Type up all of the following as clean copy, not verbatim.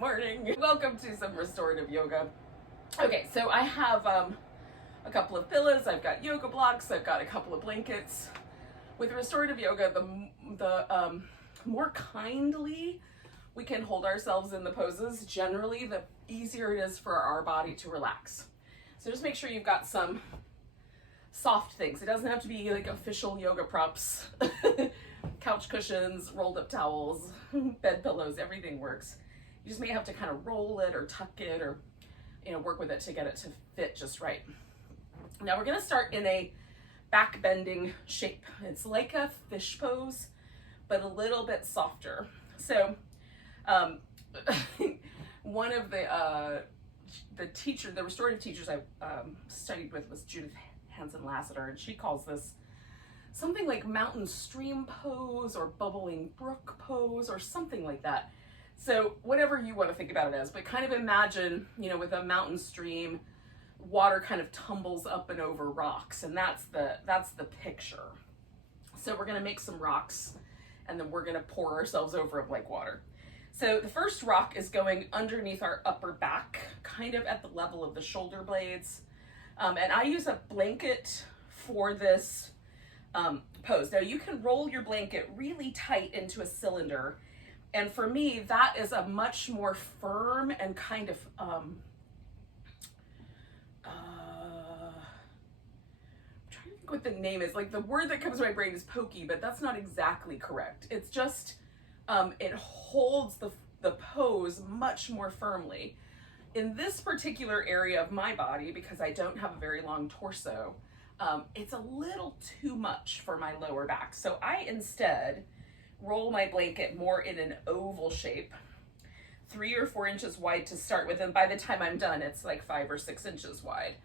morning. Welcome to some restorative yoga. Okay, so I have a couple of pillows, I've got yoga blocks, I've got a couple of blankets. With restorative yoga, the more kindly we can hold ourselves in the poses, generally the easier it is for our body to relax. So just make sure you've got some soft things. It doesn't have to be like official yoga props. Couch cushions, rolled up towels, bed pillows, everything works. You just may have to kind of roll it or tuck it or, work with it to get it to fit just right. Now we're gonna start in a back bending shape. It's like a fish pose, but a little bit softer. So one of the restorative teachers I studied with was Judith Hansen-Lassiter, and she calls this something like mountain stream pose or bubbling brook pose or something like that. So whatever you want to think about it as, but kind of imagine, with a mountain stream, water kind of tumbles up and over rocks, and that's the picture. So we're gonna make some rocks, and then we're gonna pour ourselves over them like water. So the first rock is going underneath our upper back, kind of at the level of the shoulder blades. And I use a blanket for this pose. Now you can roll your blanket really tight into a cylinder. And for me, that is a much more firm and kind of, I'm trying to think what the name is. Like the word that comes to my brain is pokey, but that's not exactly correct. It's just, it holds the pose much more firmly. In this particular area of my body, because I don't have a very long torso, it's a little too much for my lower back. So I instead roll my blanket more in an oval shape, 3 or 4 inches wide to start with, and by the time I'm done, it's like 5 or 6 inches wide.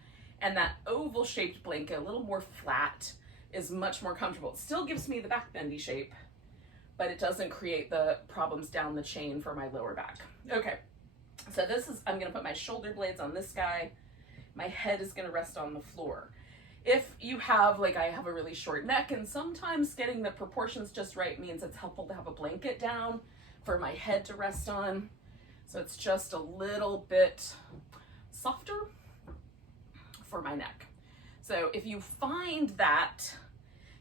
And that oval shaped blanket, a little more flat, is much more comfortable. It still gives me the back bendy shape, but it doesn't create the problems down the chain for my lower back. Okay, so I'm gonna put my shoulder blades on this guy. My head is gonna rest on the floor. If you have, like I have a really short neck, and sometimes getting the proportions just right means it's helpful to have a blanket down for my head to rest on. So it's just a little bit softer for my neck. So if you find that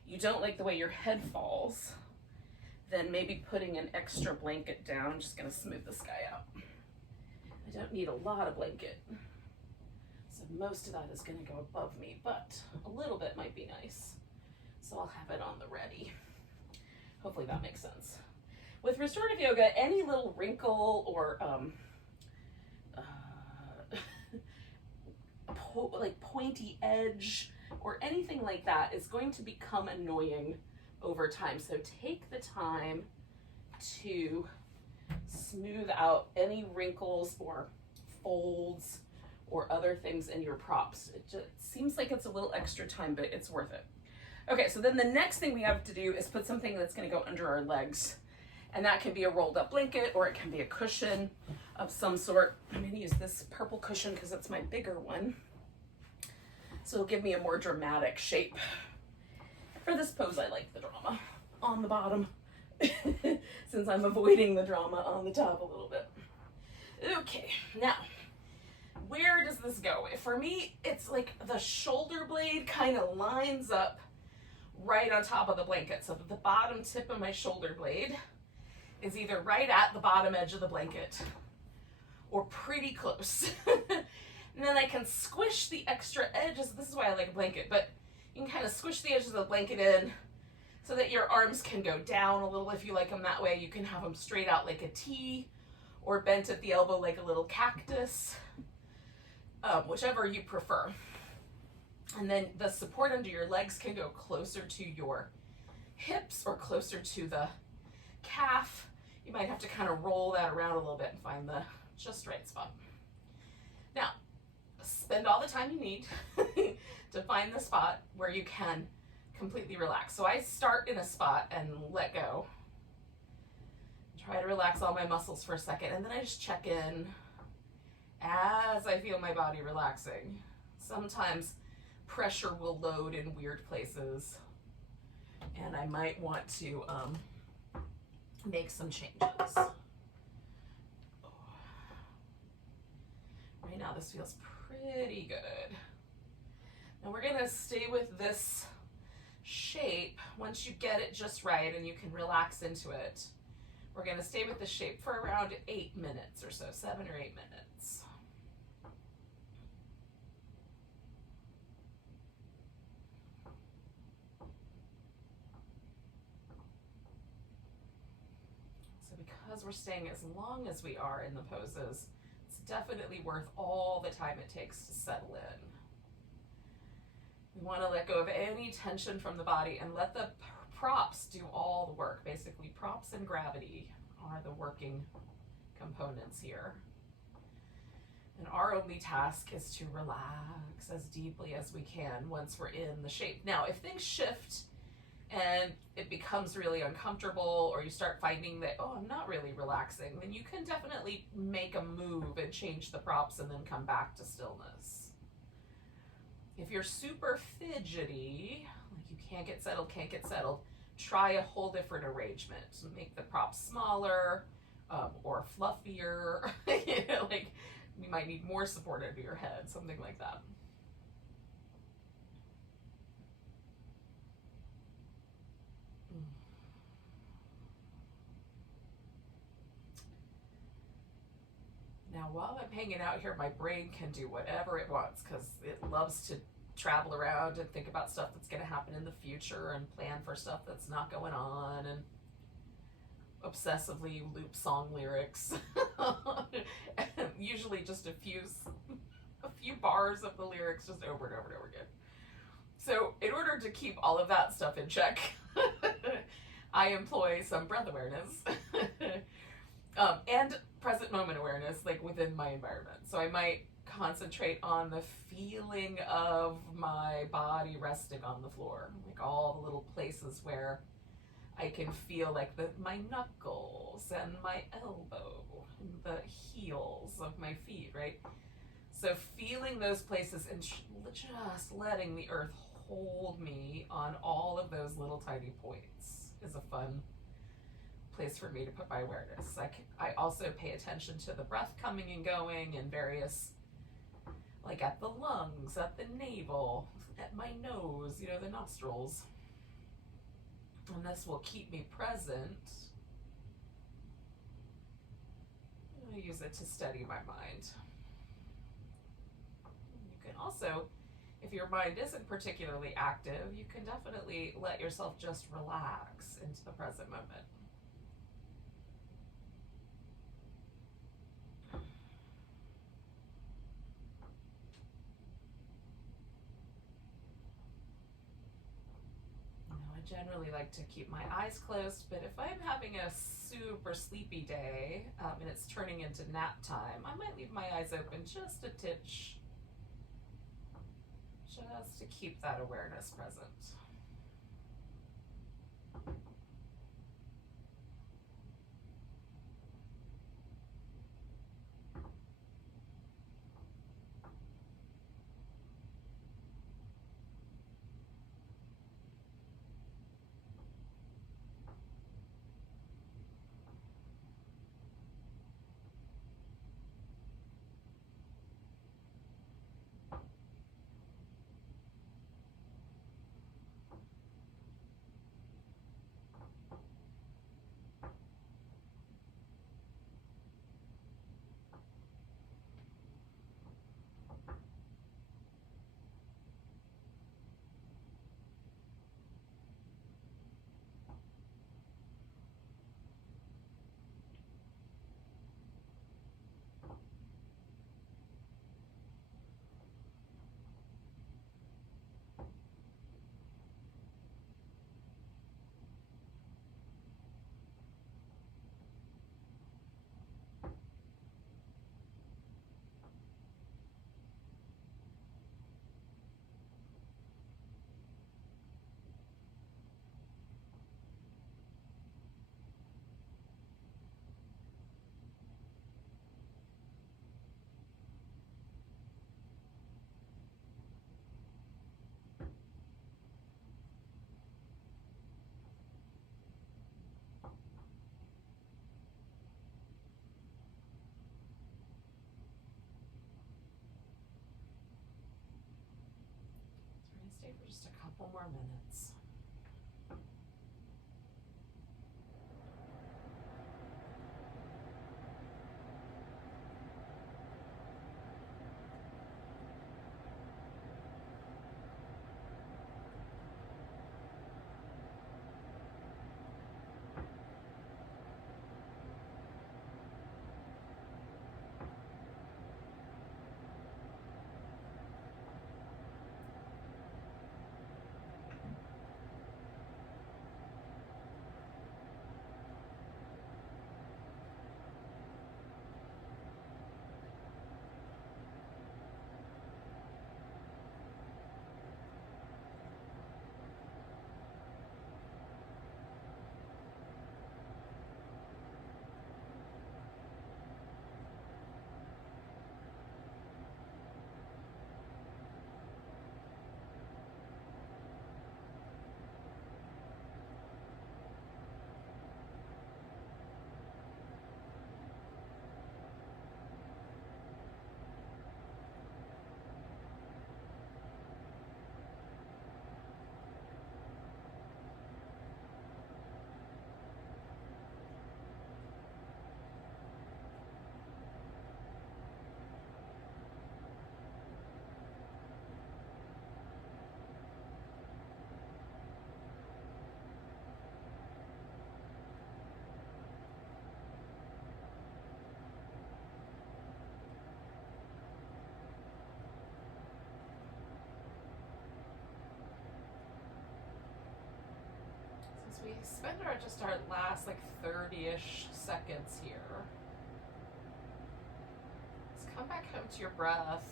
you don't like the way your head falls, then maybe putting an extra blanket down. I'm just gonna smooth this guy out. I don't need a lot of blanket. So most of that is gonna go above me, but a little bit might be nice. So I'll have it on the ready. Hopefully that makes sense. With restorative yoga, any little wrinkle or like pointy edge or anything like that is going to become annoying over time. So take the time to smooth out any wrinkles or folds or other things in your props. It just seems like it's a little extra time, but it's worth it. Okay, so then the next thing we have to do is put something that's gonna go under our legs. And that can be a rolled up blanket, or it can be a cushion of some sort. I'm gonna use this purple cushion because it's my bigger one. So it'll give me a more dramatic shape. For this pose, I like the drama on the bottom since I'm avoiding the drama on the top a little bit. Okay, now, where does this go? For me, it's like the shoulder blade kind of lines up right on top of the blanket, so that the bottom tip of my shoulder blade is either right at the bottom edge of the blanket or pretty close. And then I can squish the extra edges. This is why I like a blanket, but you can kind of squish the edges of the blanket in so that your arms can go down a little if you like them that way. You can have them straight out like a T or bent at the elbow like a little cactus, whichever you prefer. And then the support under your legs can go closer to your hips or closer to the calf. You might have to kind of roll that around a little bit and find the just right spot. Now, spend all the time you need to find the spot where you can completely relax. So I start in a spot and let go. Try to relax all my muscles for a second, and then I just check in as I feel my body relaxing. Sometimes pressure will load in weird places, and I might want to make some changes. now this feels pretty good. And we're gonna stay with this shape. Once you get it just right and you can relax into it, we're gonna stay with the shape for around 8 minutes or so, 7 or 8 minutes. So because we're staying as long as we are in the poses, it's definitely worth all the time it takes to settle in. We want to let go of any tension from the body and let the props do all the work. Basically, props and gravity are the working components here. And our only task is to relax as deeply as we can once we're in the shape. Now, if things shift and it becomes really uncomfortable, or you start finding that, oh, I'm not really relaxing, then you can definitely make a move and change the props and then come back to stillness. If you're super fidgety, like you can't get settled, try a whole different arrangement. Make the props smaller or fluffier. Like you might need more support under your head, something like that. Now, while I'm hanging out here, my brain can do whatever it wants because it loves to travel around and think about stuff that's going to happen in the future and plan for stuff that's not going on and obsessively loop song lyrics. Usually just a few bars of the lyrics just over and over and over again. So in order to keep all of that stuff in check, I employ some breath awareness and present moment awareness, like within my environment. So I might concentrate on the feeling of my body resting on the floor, like all the little places where I can feel like my knuckles and my elbow and the heels of my feet, right? So feeling those places and just letting the earth hold me on all of those little tiny points is a fun place for me to put my awareness. I also pay attention to the breath coming and going and various, like at the lungs, at the navel, at my nose, the nostrils. And this will keep me present. I use it to steady my mind. You can also, if your mind isn't particularly active, you can definitely let yourself just relax into the present moment. I generally like to keep my eyes closed, but if I'm having a super sleepy day and it's turning into nap time, I might leave my eyes open just a titch, just to keep that awareness present. Just a couple more minutes. We spend our last like 30-ish seconds here. Let's come back home to your breath.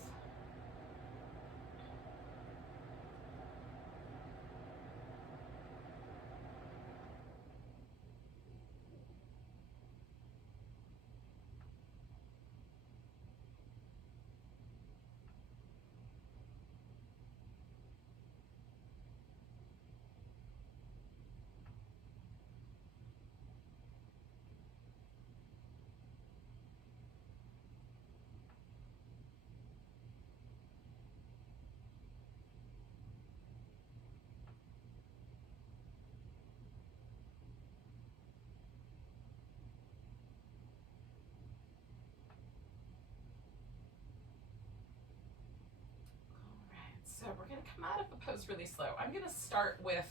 So we're going to come out of the pose really slow. I'm going to start with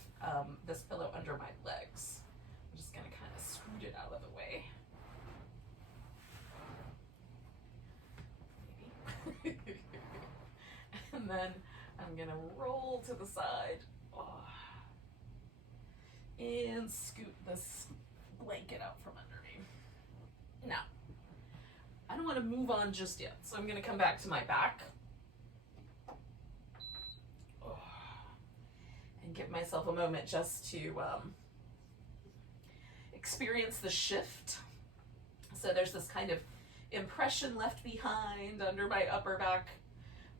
this pillow under my legs. I'm just going to kind of scoot it out of the way. Maybe. And then I'm going to roll to the side. And scoot this blanket out from under me. Now, I don't want to move on just yet, so I'm going to come back to my back. And give myself a moment just to experience the shift. So there's this kind of impression left behind under my upper back.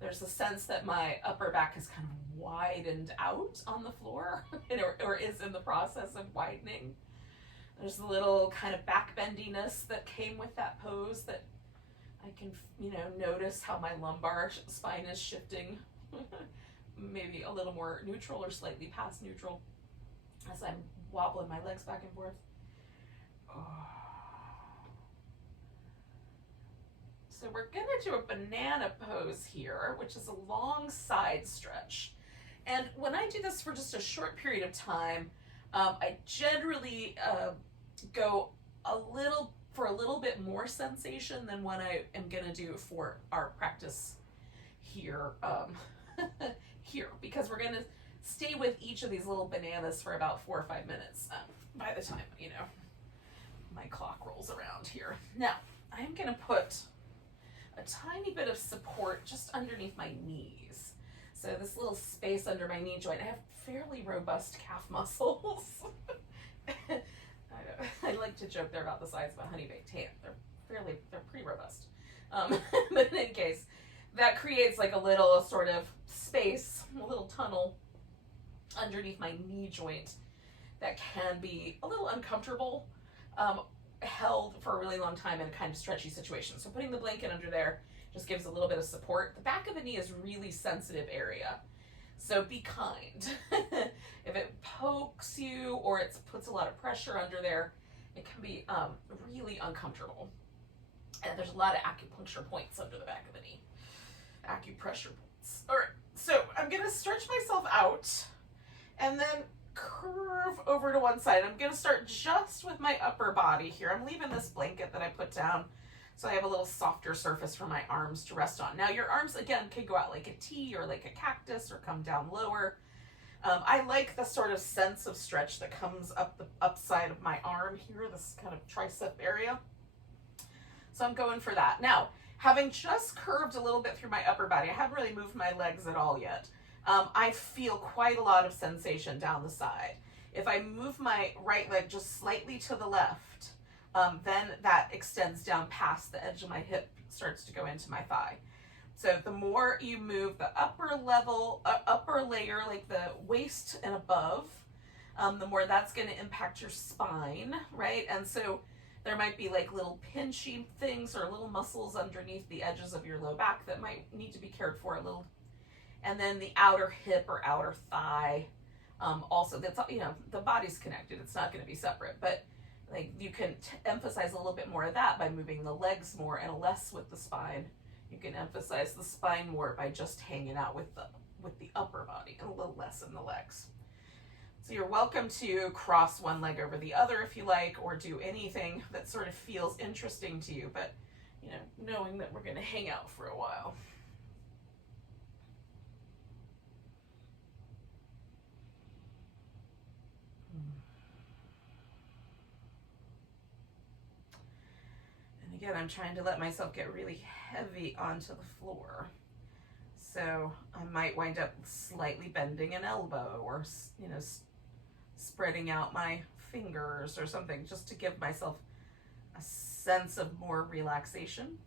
There's a sense that my upper back is kind of widened out on the floor or is in the process of widening. There's a little kind of back bendiness that came with that pose that I can, notice how my lumbar spine is shifting. Maybe a little more neutral or slightly past neutral as I'm wobbling my legs back and forth. So we're going to do a banana pose here, which is a long side stretch. And when I do this for just a short period of time, I generally go for a little bit more sensation than what I am going to do for our practice here. Here, because we're going to stay with each of these little bananas for about 4 or 5 minutes by the time, my clock rolls around here. Now, I'm going to put a tiny bit of support just underneath my knees. So this little space under my knee joint, I have fairly robust calf muscles. I like to joke they're about the size of a honey baked ham. They're pretty robust. But in any case, that creates like a little sort of space, a little tunnel underneath my knee joint that can be a little uncomfortable, held for a really long time in a kind of stretchy situation. So putting the blanket under there just gives a little bit of support. The back of the knee is a really sensitive area. So be kind. If it pokes you or it puts a lot of pressure under there, it can be really uncomfortable. And there's a lot of acupuncture points under the back of the knee. Acupressure points. All right, so I'm gonna stretch myself out and then curve over to one side. I'm gonna start just with my upper body here. I'm leaving this blanket that I put down so I have a little softer surface for my arms to rest on. Now your arms, again, can go out like a T or like a cactus or come down lower. I like the sort of sense of stretch that comes up the upside of my arm here, this kind of tricep area. So I'm going for that. Now, having just curved a little bit through my upper body, I haven't really moved my legs at all yet. I feel quite a lot of sensation down the side. If I move my right leg just slightly to the left, then that extends down past the edge of my hip, starts to go into my thigh. So the more you move the upper layer, like the waist and above, the more that's going to impact your spine, right? And so there might be like little pinchy things or little muscles underneath the edges of your low back that might need to be cared for a little. And then the outer hip or outer thigh, also, that's, you know, the body's connected. It's not going to be separate, but like you can emphasize a little bit more of that by moving the legs more and less with the spine. You can emphasize the spine more by just hanging out with the upper body and a little less in the legs. So you're welcome to cross one leg over the other if you like, or do anything that sort of feels interesting to you, but you know, knowing that we're going to hang out for a while. Again, I'm trying to let myself get really heavy onto the floor. So I might wind up slightly bending an elbow or, you know, spreading out my fingers or something just to give myself a sense of more relaxation.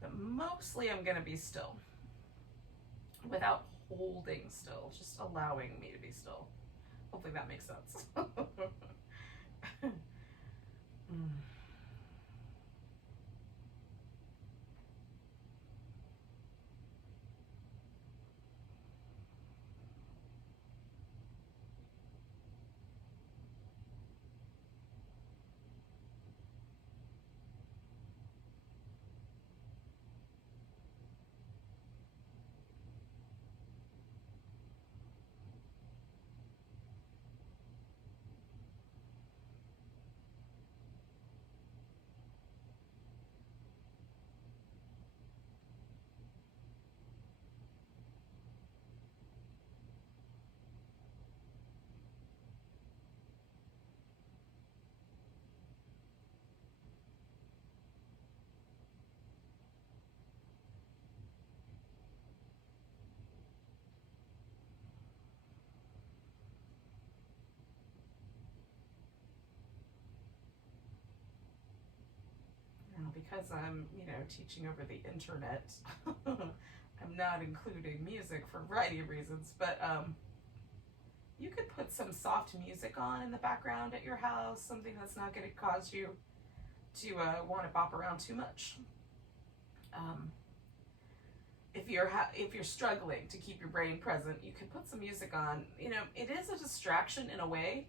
But mostly I'm going to be still without holding still, just allowing me to be still. Hopefully that makes sense. Because I'm, you know, teaching over the internet, I'm not including music for a variety of reasons, but you could put some soft music on in the background at your house, something that's not going to cause you to want to bop around too much. If you're struggling to keep your brain present, you can put some music on. You know, it is a distraction in a way,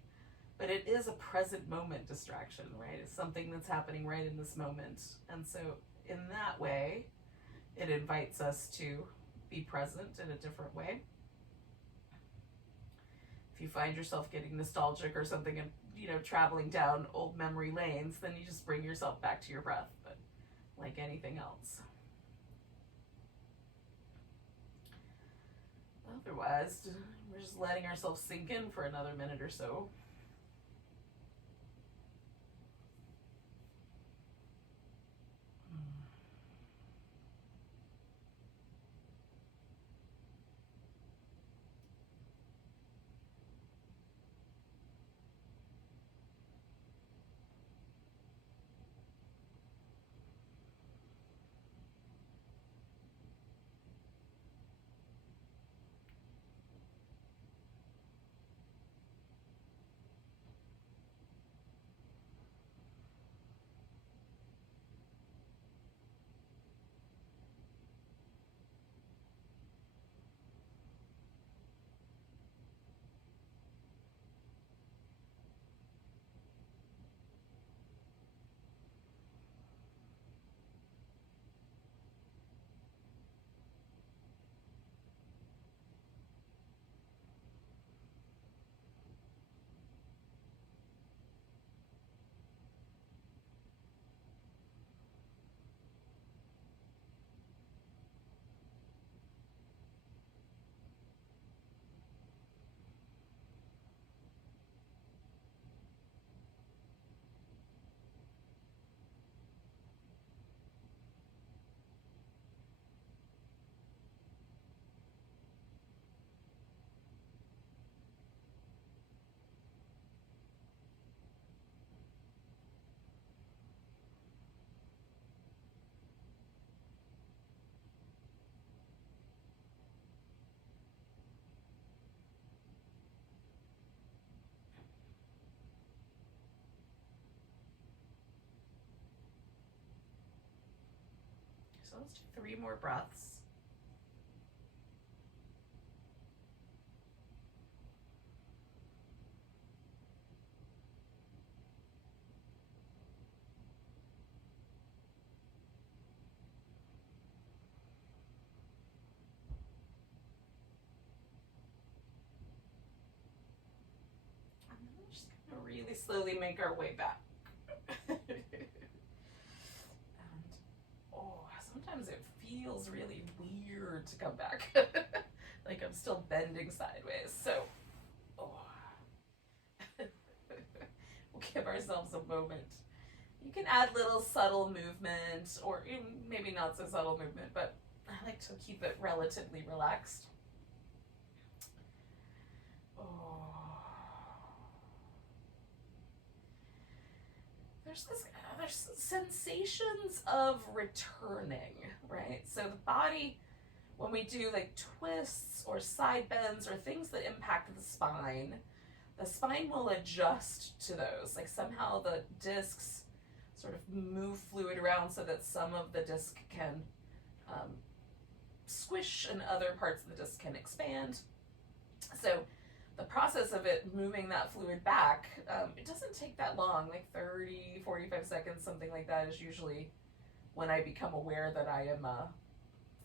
but it is a present moment distraction, right? It's something that's happening right in this moment. And so in that way, it invites us to be present in a different way. If you find yourself getting nostalgic or something and, you know, traveling down old memory lanes, then you just bring yourself back to your breath, but like anything else. Otherwise, we're just letting ourselves sink in for another minute or so. So let's do 3 more breaths. We're just going to really slowly make our way back. Sometimes it feels really weird to come back. Like I'm still bending sideways. So, we'll give ourselves a moment. You can add little subtle movement, or maybe not so subtle movement, but I like to keep it relatively relaxed. There's sensations of returning, right? So the body, when we do like twists or side bends or things that impact the spine will adjust to those. Like somehow the discs sort of move fluid around so that some of the disc can squish and other parts of the disc can expand. So the process of it moving that fluid back, it doesn't take that long, like 30, 45 seconds, something like that is usually when I become aware that I am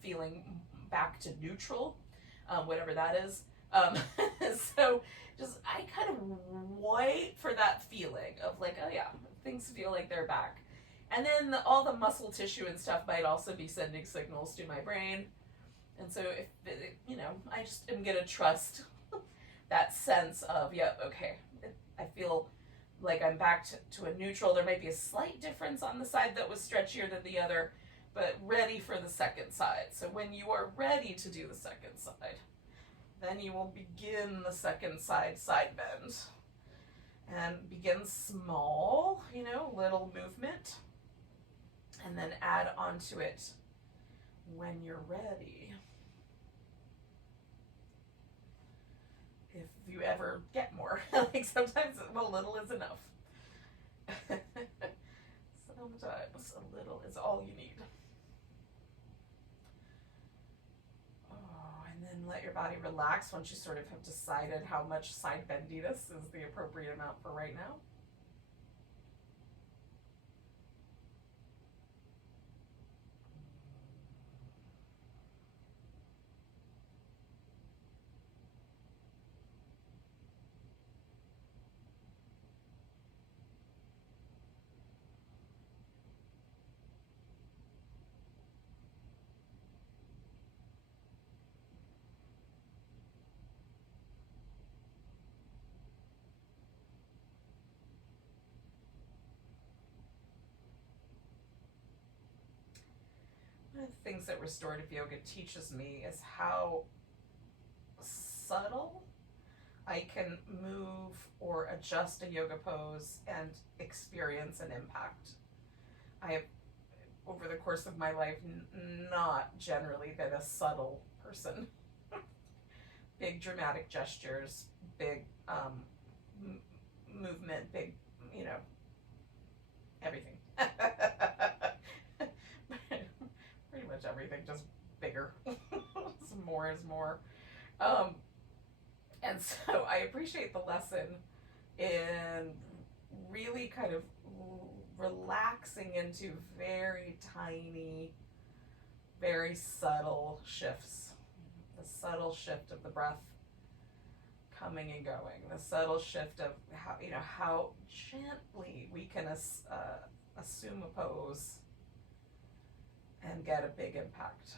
feeling back to neutral, whatever that is. So just, I kind of wait for that feeling of like, oh yeah, things feel like they're back. And then all the muscle tissue and stuff might also be sending signals to my brain. And so if, I just am gonna trust that sense of, yeah, okay, I feel like I'm back to a neutral. There might be a slight difference on the side that was stretchier than the other, but ready for the second side. So when you are ready to do the second side, then you will begin the second side bend. And begin small, little movement, and then add onto it when you're ready. If you ever get more. Like sometimes a little is enough. Sometimes a little is all you need. And then let your body relax once you sort of have decided how much side bendiness is the appropriate amount for right now. One of the things that restorative yoga teaches me is how subtle I can move or adjust a yoga pose and experience an impact. I have, over the course of my life, not generally been a subtle person. Big dramatic gestures, big movement, big, everything. Pretty much everything, just bigger. More is more. And so I appreciate the lesson in really kind of relaxing into very tiny, very subtle shifts. The subtle shift of the breath coming and going. The subtle shift of how gently we can assume a pose and get a big impact.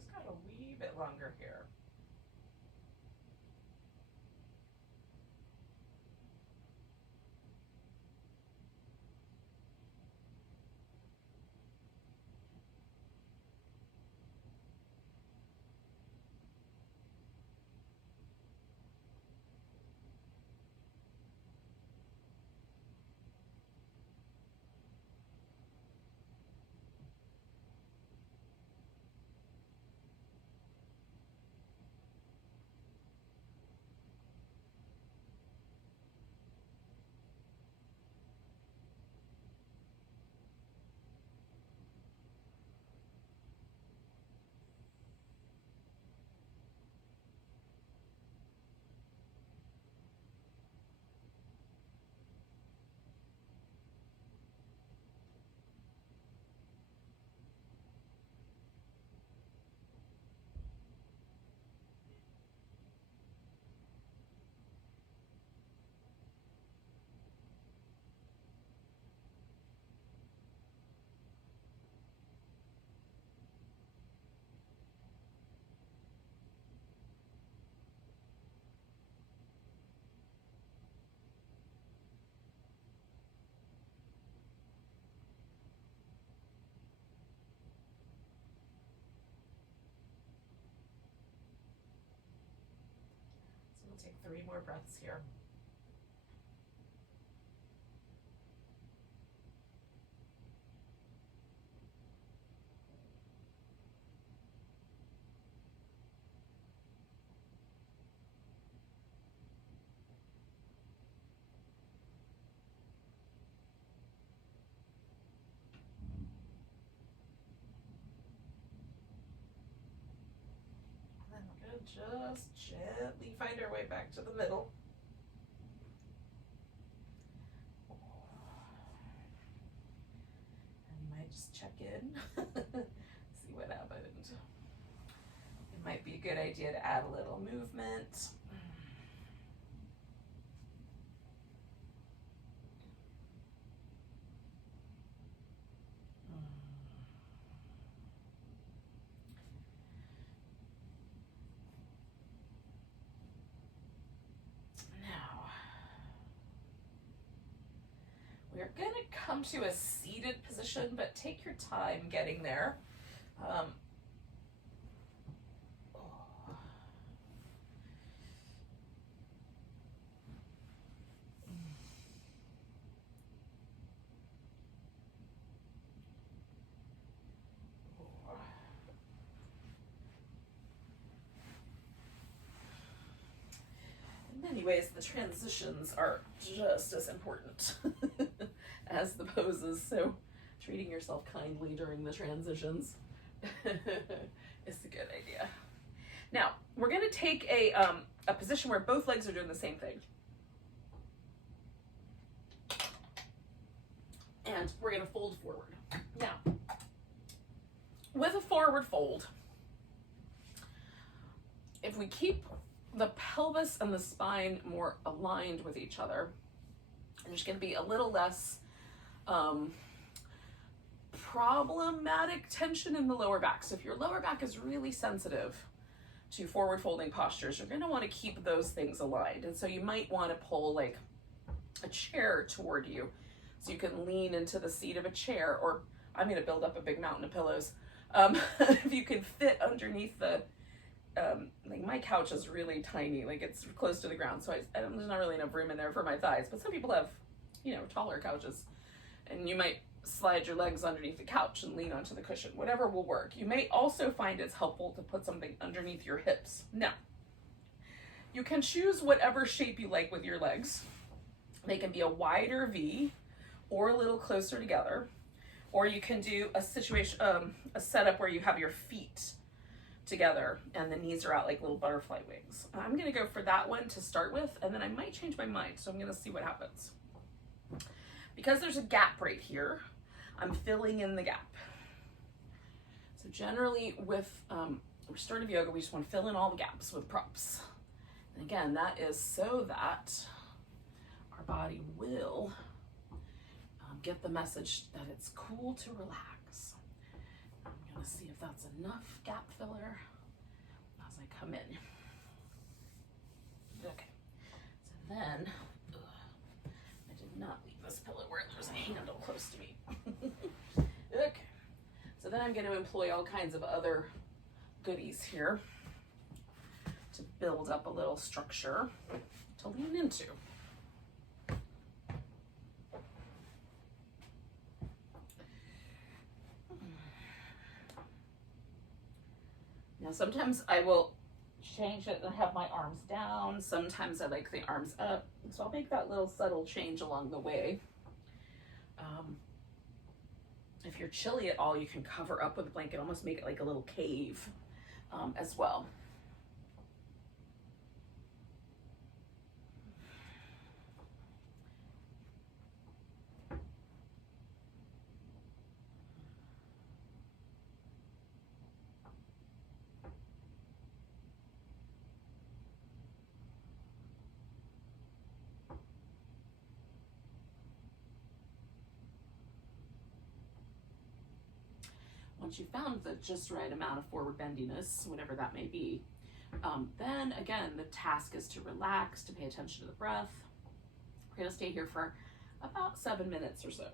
just got a wee bit longer here. So we'll take 3 more breaths here. And then we're going to just gently find our way back to the middle. And you might just check in, see what happened. It might be a good idea to add a little movement. We're going to come to a seated position, but take your time getting there. In many ways, the transitions are just as important as the poses, so treating yourself kindly during the transitions is a good idea. Now, we're going to take a position where both legs are doing the same thing. And we're going to fold forward. Now, with a forward fold, if we keep the pelvis and the spine more aligned with each other, there's going to be a little less problematic tension in the lower back. So if your lower back is really sensitive to forward folding postures, you're going to want to keep those things aligned. And so you might want to pull like a chair toward you so you can lean into the seat of a chair, or I'm going to build up a big mountain of pillows. If you can fit underneath the like my couch is really tiny, like it's close to the ground, so there's not really enough room in there for my thighs, but some people have, you know, taller couches, and you might slide your legs underneath the couch and lean onto the cushion. Whatever will work. You may also find it's helpful to put something underneath your hips. Now, you can choose whatever shape you like with your legs. They can be a wider V or a little closer together, or you can do a situation, a setup where you have your feet together and the knees are out like little butterfly wings. I'm going to go for that one to start with, and then I might change my mind, so I'm going to see what happens. Because there's a gap right here, I'm filling in the gap. So generally with restorative yoga, we just want to fill in all the gaps with props. And again, that is so that our body will get the message that it's cool to relax. I'm Let's see if that's enough gap filler as I come in. Okay, so then, I did not leave this pillow where there's a handle close to me. Okay, so then I'm going to employ all kinds of other goodies here to build up a little structure to lean into. Now sometimes I will change it and have my arms down. Sometimes I like the arms up. So I'll make that little subtle change along the way. If you're chilly at all, you can cover up with a blanket, almost make it like a little cave as well. Once you've found the just right amount of forward bendiness, whatever that may be, then again, the task is to relax, to pay attention to the breath. We're gonna stay here for about 7 minutes or so.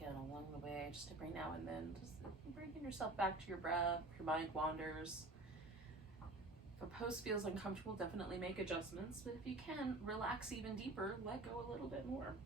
Again, along the way, just every now and then, just bringing yourself back to your breath. Your mind wanders. If a pose feels uncomfortable, definitely make adjustments. But if you can, relax even deeper, let go a little bit more.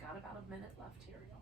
got about a minute left here, y'all.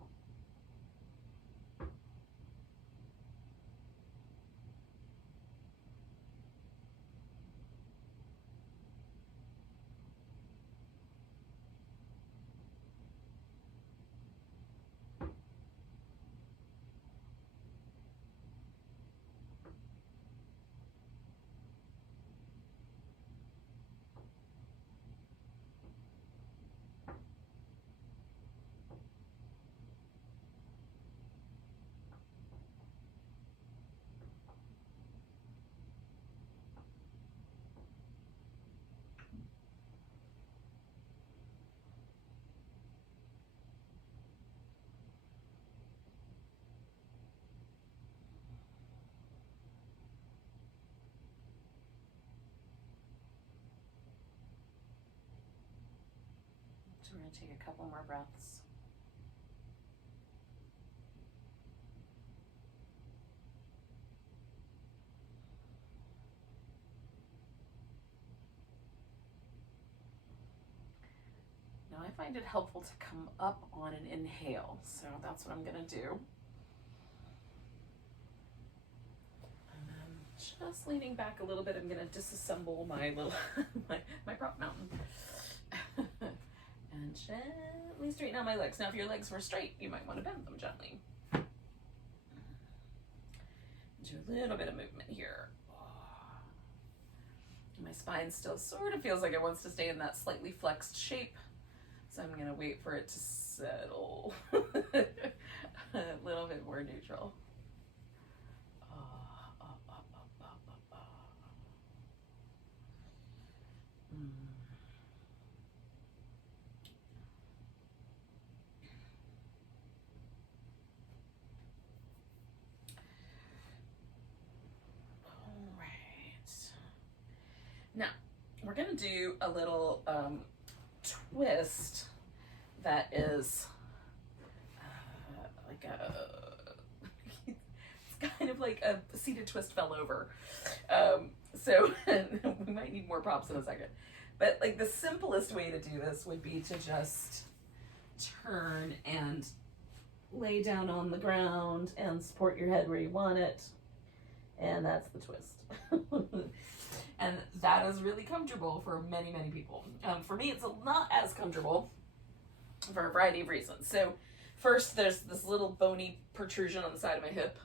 So we're going to take a couple more breaths. Now I find it helpful to come up on an inhale, so that's what I'm going to do. And then just leaning back a little bit, I'm going to disassemble my little my prop mountain. And gently straighten out my legs. Now if your legs were straight, you might want to bend them gently. Do a little bit of movement here. My spine still sort of feels like it wants to stay in that slightly flexed shape. So I'm going to wait for it to settle a little bit more neutral. Now, we're going to do a little twist that is like a, it's kind of like a seated twist fell over. So we might need more props in a second. But like the simplest way to do this would be to just turn and lay down on the ground and support your head where you want it. And that's the twist. And that is really comfortable for many, many people. For me, it's not as comfortable for a variety of reasons. So first, there's this little bony protrusion on the side of my hip.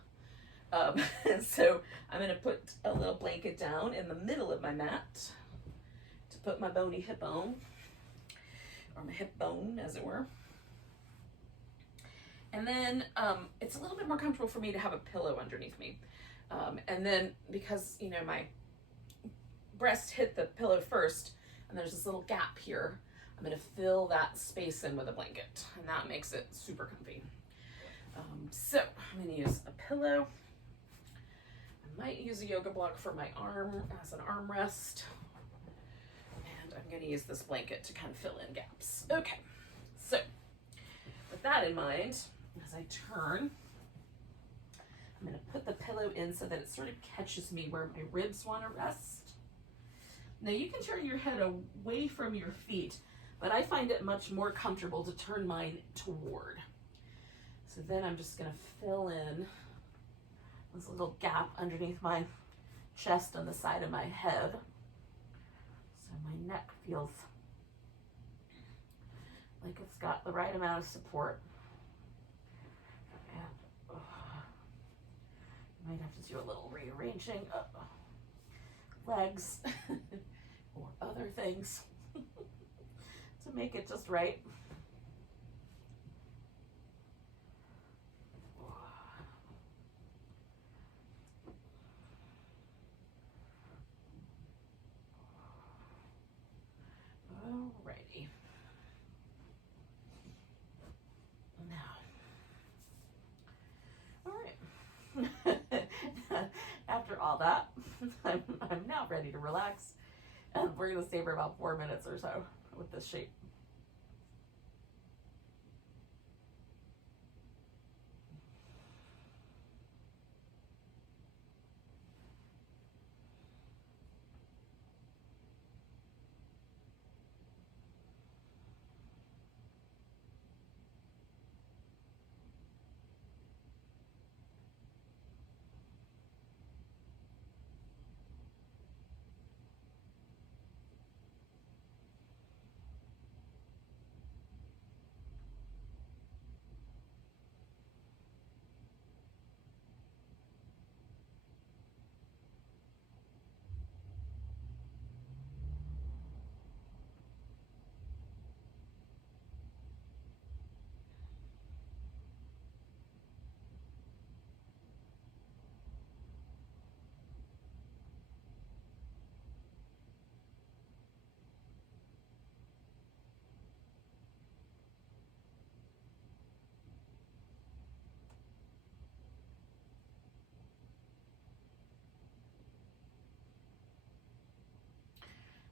So I'm going to put a little blanket down in the middle of my mat to put my bony hip on, or my hip bone, as it were. And then it's a little bit more comfortable for me to have a pillow underneath me. And then because, you know, my breast hit the pillow first, and there's this little gap here, I'm going to fill that space in with a blanket, and that makes it super comfy. So I'm going to use a pillow. I might use a yoga block for my arm as an armrest, and I'm going to use this blanket to kind of fill in gaps. Okay, so with that in mind, as I turn, I'm going to put the pillow in so that it sort of catches me where my ribs want to rest. Now you can turn your head away from your feet, but I find it much more comfortable to turn mine toward. So then I'm just going to fill in this little gap underneath my chest on the side of my head. So my neck feels like it's got the right amount of support. And I might have to do a little rearranging of legs or other things to make it just right. Alrighty. Now, all right. After all that, I'm now ready to relax, and we're going to stay for about 4 minutes or so with this shape.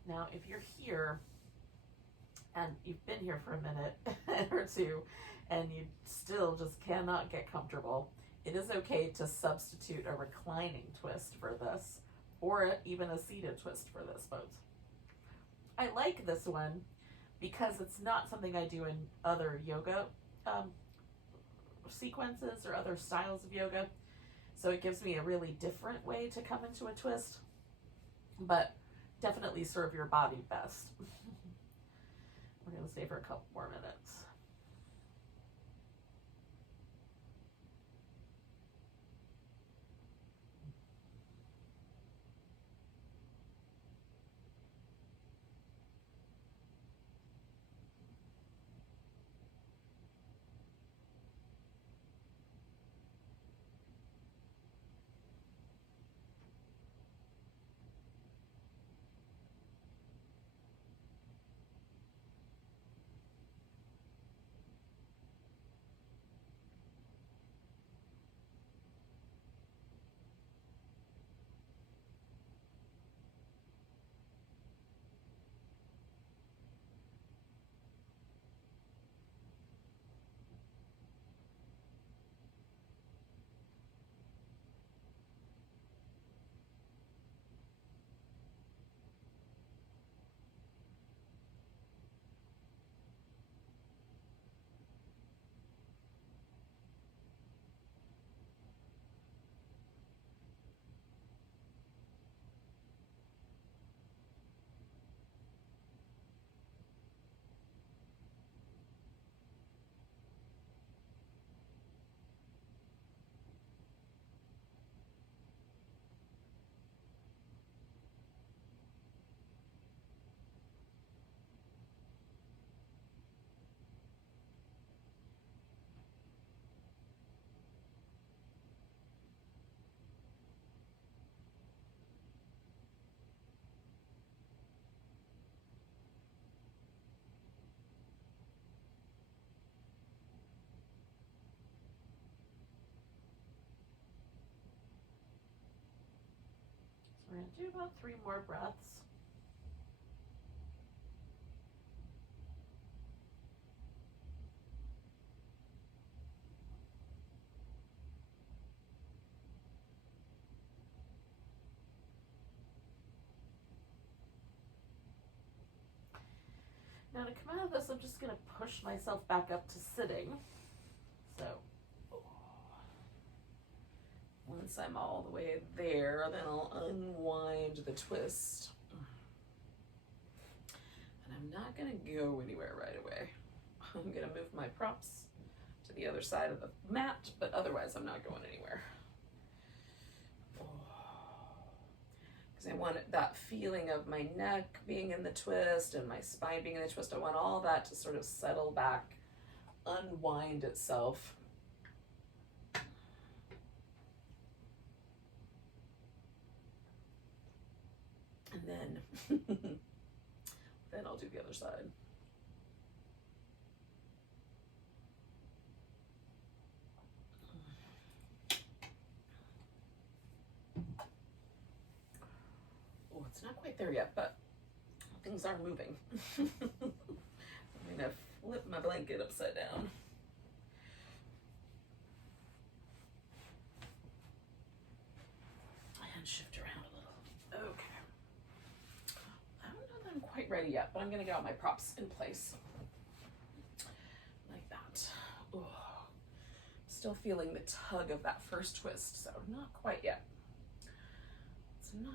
Now, if you're here and you've been here for a minute or two and you still just cannot get comfortable, it is okay to substitute a reclining twist for this, or even a seated twist for this, folks. I like this one because it's not something I do in other yoga sequences or other styles of yoga. So it gives me a really different way to come into a twist, but definitely serve your body best. We're going to stay for a couple more minutes. We're going to do about 3 more breaths. Now to come out of this, I'm just going to push myself back up to sitting. So once I'm all the way there, then I'll unwind the twist. And I'm not going to go anywhere right away. I'm going to move my props to the other side of the mat, but otherwise I'm not going anywhere. Because I want that feeling of my neck being in the twist and my spine being in the twist. I want all that to sort of settle back, unwind itself. And then I'll do the other side. Oh, it's not quite there yet, but things are moving. I'm gonna flip my blanket upside down. And shift around a little. Okay. I don't know that I'm quite ready yet, but I'm gonna get all my props in place. Like that. Oh. Still feeling the tug of that first twist, so not quite yet.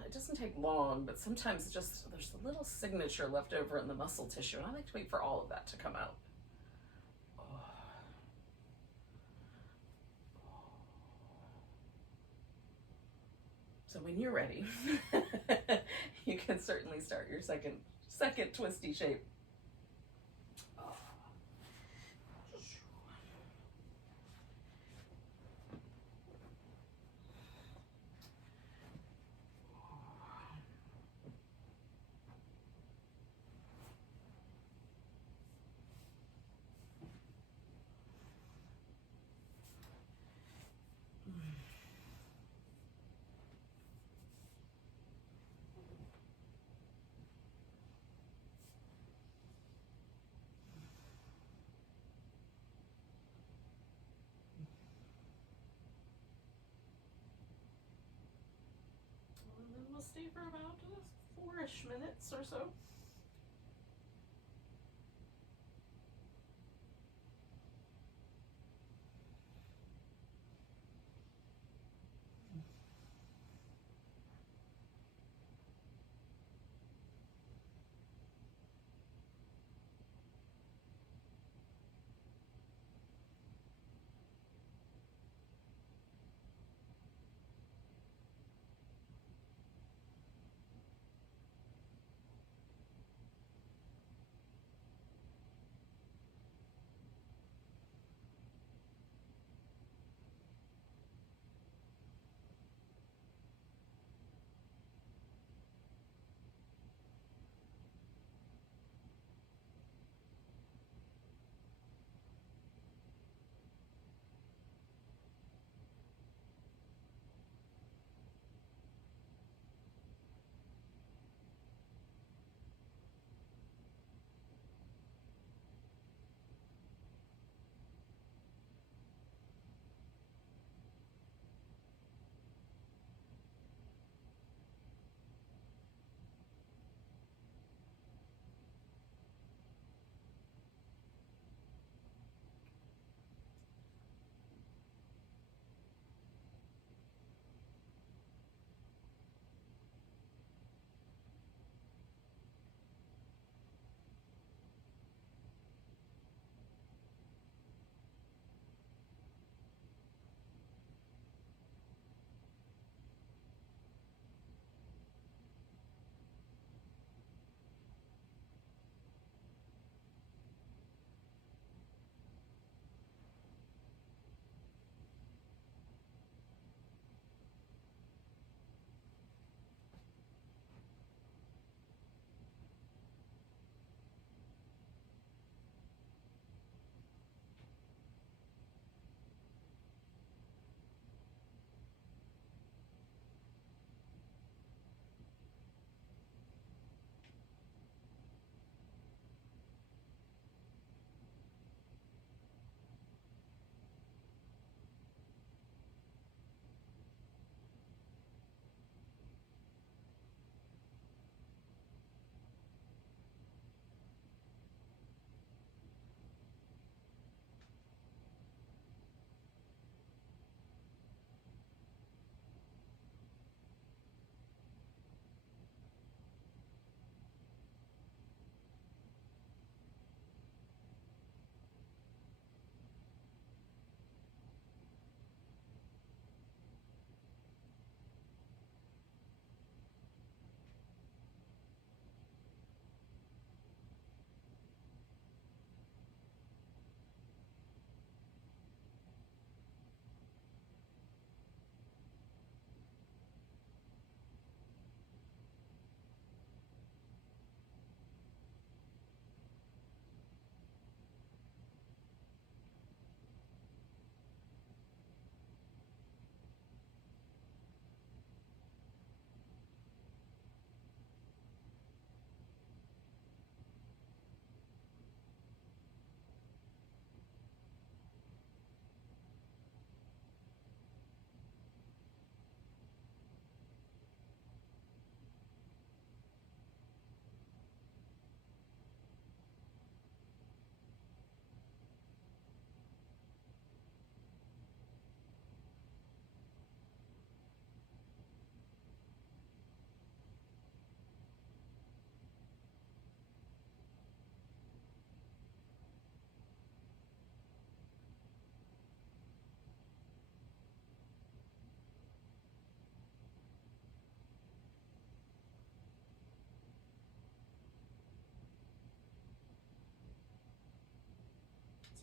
It doesn't take long, but sometimes just there's a little signature left over in the muscle tissue, and I like to wait for all of that to come out. Oh. So when you're ready, you can certainly start your second twisty shape. stay for about 4-ish minutes or so.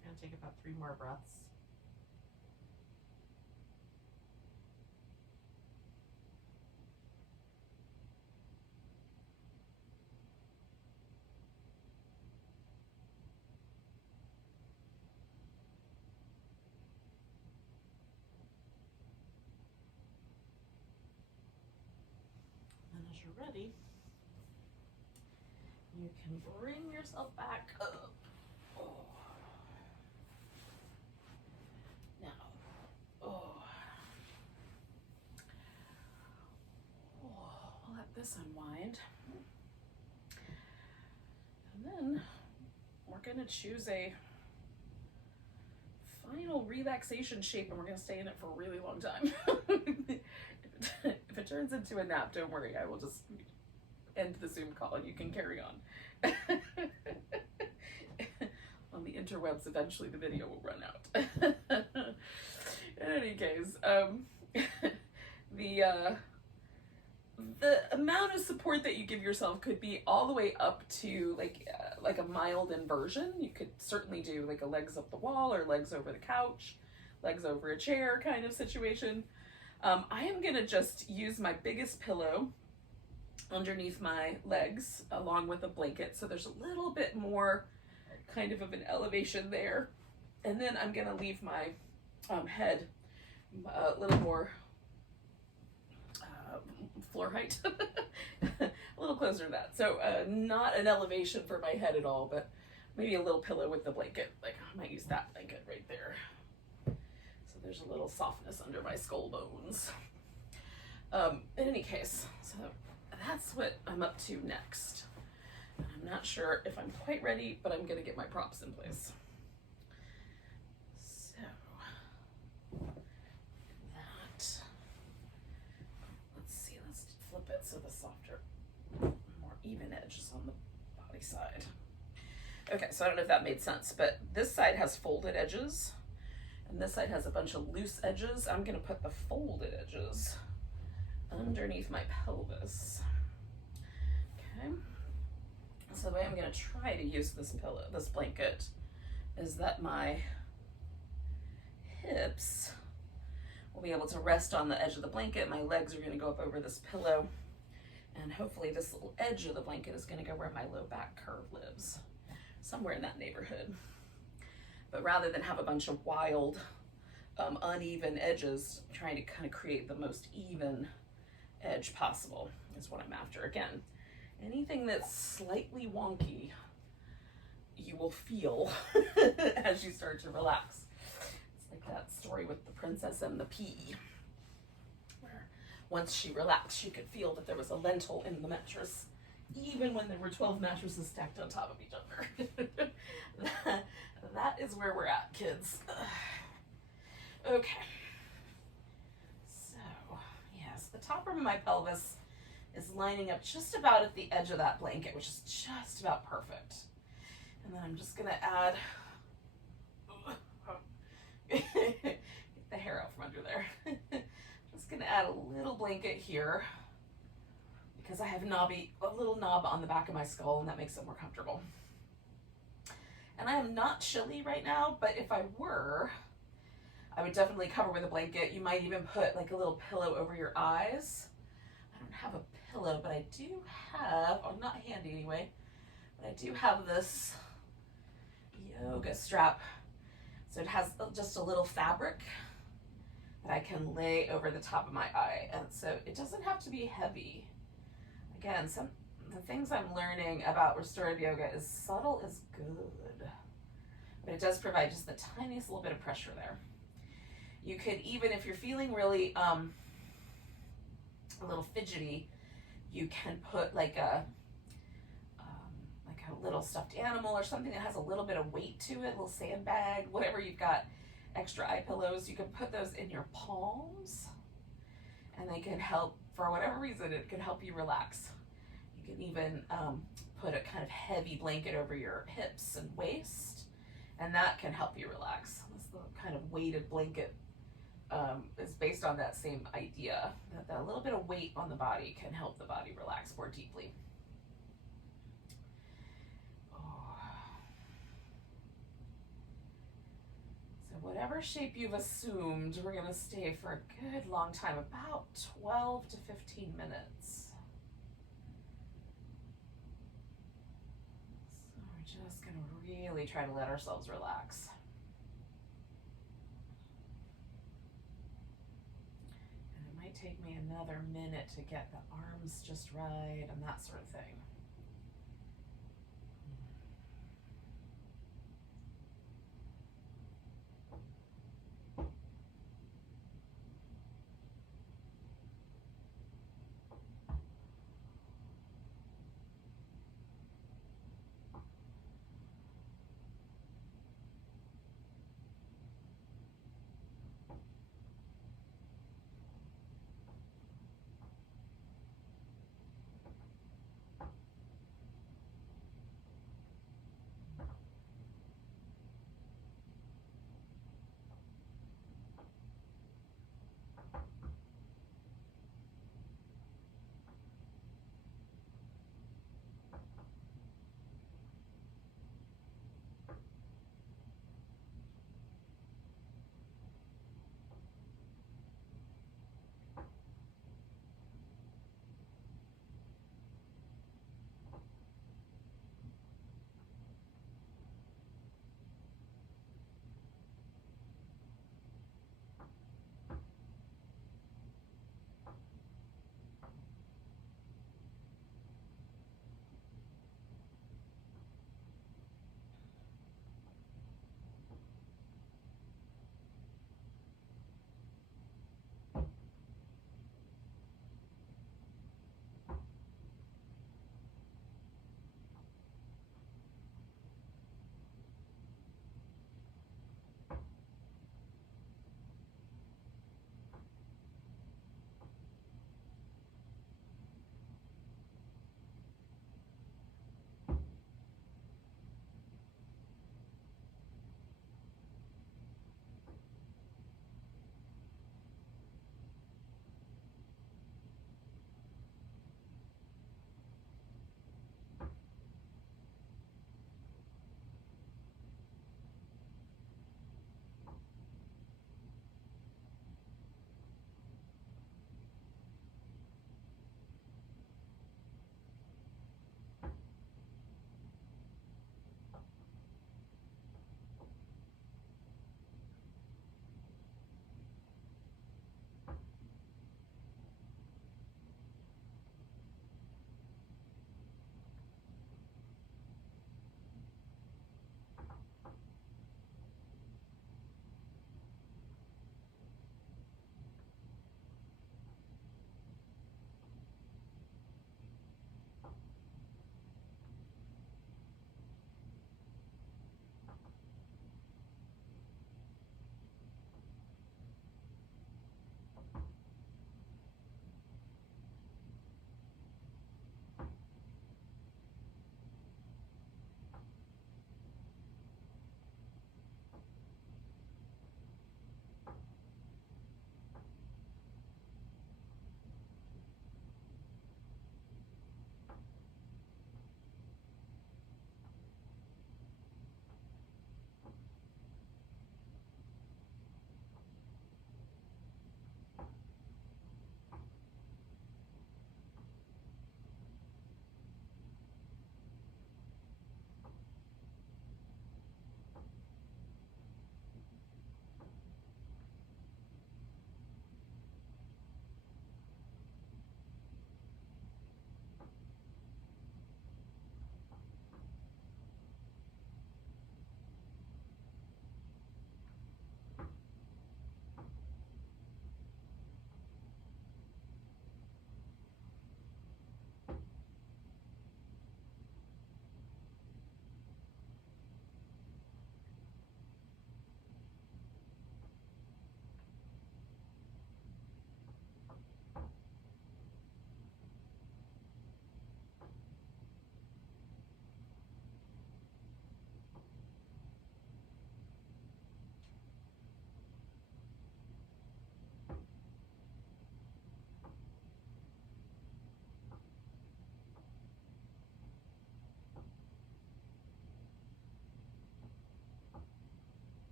I'm going to take about 3 more breaths. And as you're ready, you can bring yourself back up. Now, this unwind. And then we're gonna choose a final relaxation shape, and we're gonna stay in it for a really long time. If it turns into a nap, don't worry, I will just end the Zoom call and you can carry on. On the interwebs, eventually the video will run out. In any case, the amount of support that you give yourself could be all the way up to like a mild inversion. You could certainly do like a legs up the wall or legs over the couch, legs over a chair kind of situation. I am gonna just use my biggest pillow underneath my legs along with a blanket, so there's a little bit more kind of an elevation there. And then I'm gonna leave my head a little more floor height, a little closer to that. So not an elevation for my head at all, but maybe a little pillow with the blanket. Like I might use that blanket right there. So there's a little softness under my skull bones. In any case, so that's what I'm up to next. I'm not sure if I'm quite ready, but I'm gonna get my props in place. So that, let's see, let's flip it so the softer, more even edge is on the body side. Okay, so I don't know if that made sense, but this side has folded edges and this side has a bunch of loose edges. I'm gonna put the folded edges underneath my pelvis. Okay. So the way I'm gonna try to use this blanket is that my hips will be able to rest on the edge of the blanket. My legs are gonna go up over this pillow, and hopefully this little edge of the blanket is gonna go where my low back curve lives, somewhere in that neighborhood. But rather than have a bunch of wild, uneven edges, trying to kind of create the most even edge possible is what I'm after. Again, anything that's slightly wonky, you will feel as you start to relax. It's like that story with the princess and the pea, where once she relaxed, she could feel that there was a lentil in the mattress, even when there were 12 mattresses stacked on top of each other. that is where we're at, kids. Okay. So, yes, the top of my pelvis is lining up just about at the edge of that blanket, which is just about perfect. And then I'm just gonna add, get the hair out from under there. Just gonna add a little blanket here because I have a little knob on the back of my skull, and that makes it more comfortable. And I am not chilly right now, but if I were, I would definitely cover with a blanket. You might even put like a little pillow over your eyes. I don't have a pillow, but I do have, oh, not handy anyway, but I do have this yoga strap. So it has just a little fabric that I can lay over the top of my eye. And so it doesn't have to be heavy. Again, the things I'm learning about restorative yoga is subtle is good, but it does provide just the tiniest little bit of pressure there. You could even, if you're feeling really a little fidgety, you can put like a little stuffed animal or something that has a little bit of weight to it, a little sandbag, whatever you've got, extra eye pillows. You can put those in your palms, and they can help, for whatever reason, it can help you relax. You can even put a kind of heavy blanket over your hips and waist, and that can help you relax. This little kind of weighted blanket is based on that same idea, that a little bit of weight on the body can help the body relax more deeply. So whatever shape you've assumed, we're gonna stay for a good long time, about 12 to 15 minutes. So we're just gonna really try to let ourselves relax. Take me another minute to get the arms just right and that sort of thing.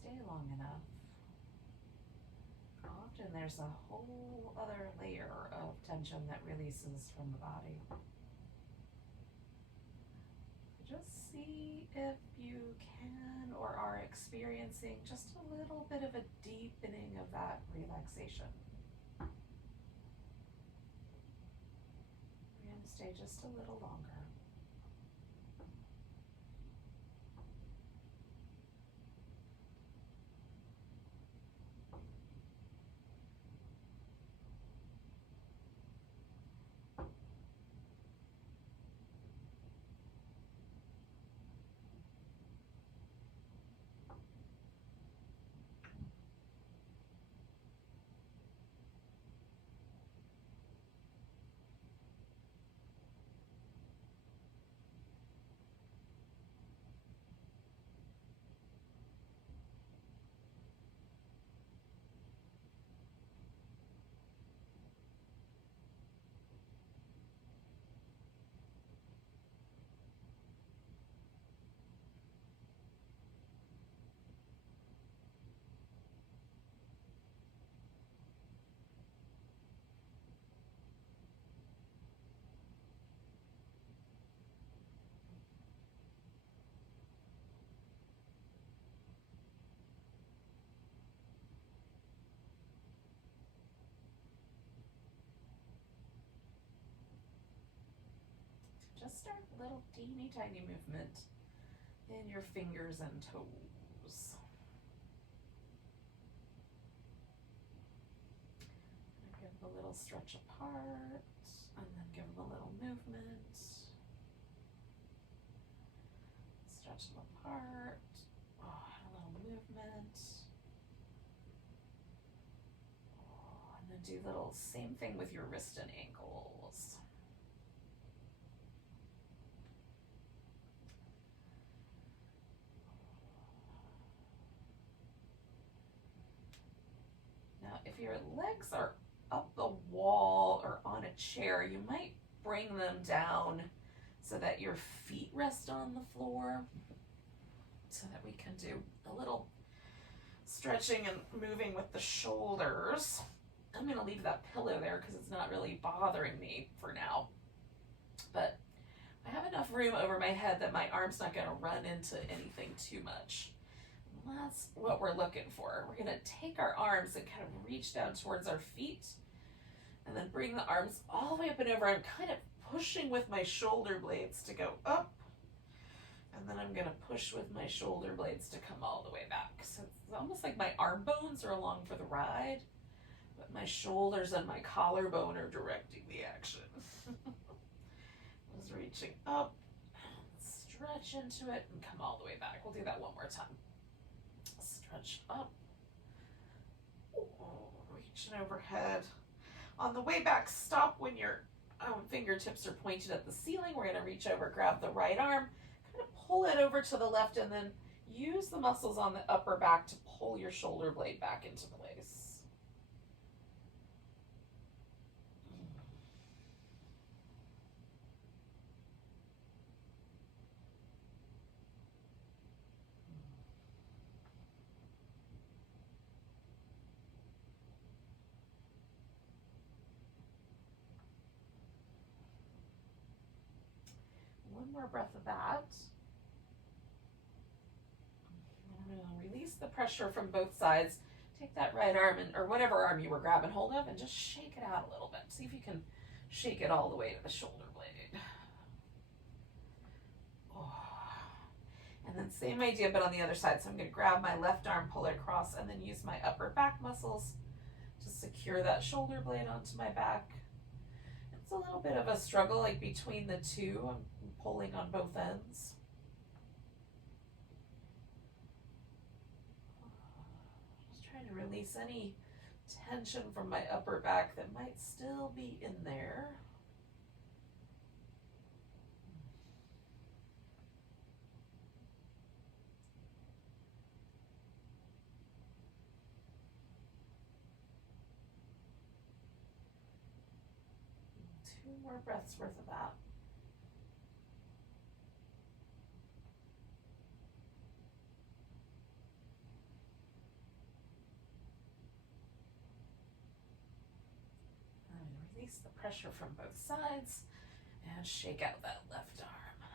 stay long enough, often there's a whole other layer of tension that releases from the body. Just see if you can or are experiencing just a little bit of a deepening of that relaxation. We're going to stay just a little longer. Just start a little teeny tiny movement in your fingers and toes. Give them a little stretch apart, and then give them a little movement. Stretch them apart. Oh, and a little movement. Oh, and then do little same thing with your wrist and ankles. Now, if your legs are up the wall or on a chair, you might bring them down so that your feet rest on the floor, so that we can do a little stretching and moving with the shoulders. I'm going to leave that pillow there because it's not really bothering me for now, but I have enough room over my head that my arm's not going to run into anything too much. That's what we're looking for. We're going to take our arms and kind of reach down towards our feet, and then bring the arms all the way up and over. I'm kind of pushing with my shoulder blades to go up, and then I'm going to push with my shoulder blades to come all the way back. So it's almost like my arm bones are along for the ride, but my shoulders and my collarbone are directing the action. Just reaching up, stretch into it, and come all the way back. We'll do that one more time. Stretch up, reaching overhead. On the way back, stop when your fingertips are pointed at the ceiling. We're going to reach over, grab the right arm, kind of pull it over to the left, and then use the muscles on the upper back to pull your shoulder blade back into place. One more breath of that. Release the pressure from both sides. Take that right arm, or whatever arm you were grabbing hold of, and just shake it out a little bit. See if you can shake it all the way to the shoulder blade. Oh. And then same idea, but on the other side. So I'm going to grab my left arm, pull it across, and then use my upper back muscles to secure that shoulder blade onto my back. It's a little bit of a struggle, like between the two. I'm pulling on both ends. Just trying to release any tension from my upper back that might still be in there. Two more breaths worth of that. Release the pressure from both sides and shake out that left arm.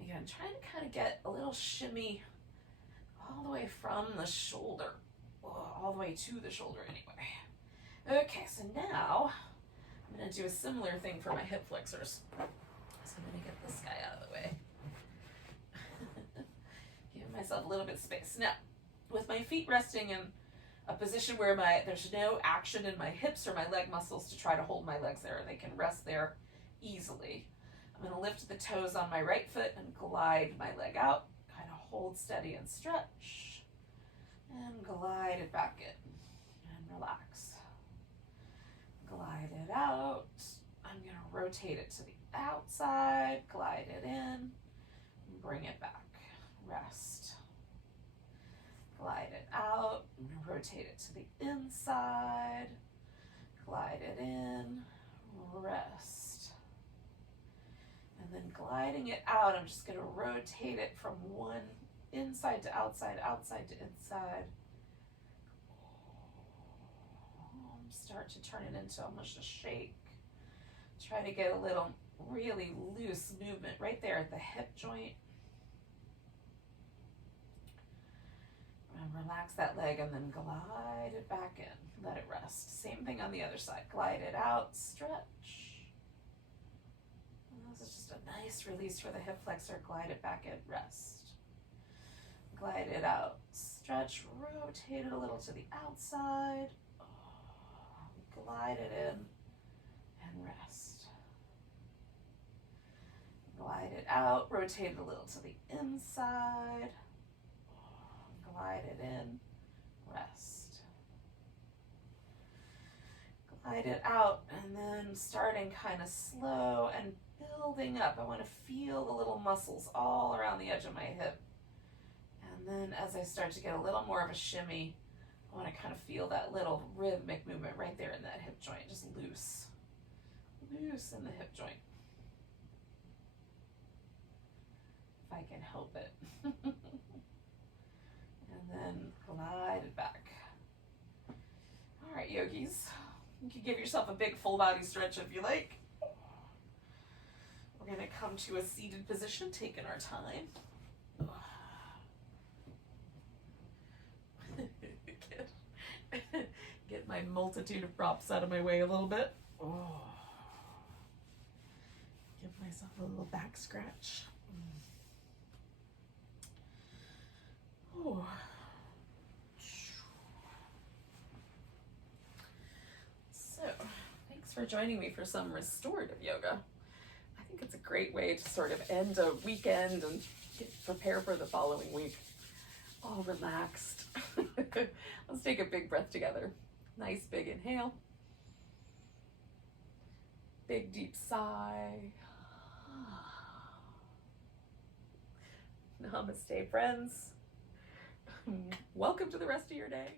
Again, trying to kind of get a little shimmy all the way from the shoulder, all the way to the shoulder anyway. Okay, so now I'm going to do a similar thing for my hip flexors. So I'm going to get this guy out of the way. Give myself a little bit of space. Now, with my feet resting in a position where there's no action in my hips or my leg muscles to try to hold my legs there. They can rest there easily. I'm going to lift the toes on my right foot and glide my leg out. Kind of hold steady and stretch. And glide it back in. And relax. Glide it out. I'm going to rotate it to the outside. Glide it in. Bring it back. Rest. Glide it out. Rotate it to the inside. Glide it in. Rest. And then gliding it out, I'm just going to rotate it from one inside to outside, outside to inside. Start to turn it into almost a shake. Try to get a little really loose movement right there at the hip joint. And relax that leg and then glide it back in. Let it rest. Same thing on the other side. Glide it out, stretch. And this is just a nice release for the hip flexor. Glide it back in, rest. Glide it out, stretch, rotate it a little to the outside. Glide it in and rest. Glide it out, rotate it a little to the inside. Glide it in, rest. Glide it out, and then starting kind of slow and building up. I want to feel the little muscles all around the edge of my hip. And then as I start to get a little more of a shimmy, I want to kind of feel that little rhythmic movement right there in that hip joint, just loose. Loose in the hip joint. If I can help it. And then glide it back. All right, yogis. You can give yourself a big full body stretch if you like. We're going to come to a seated position, taking our time. Get my multitude of props out of my way a little bit. Oh. Give myself a little back scratch. Oh. So, thanks for joining me for some restorative yoga. I think it's a great way to sort of end a weekend and prepare for the following week. All relaxed. Let's take a big breath together. Nice big inhale. Big deep sigh. Namaste, friends. Welcome to the rest of your day.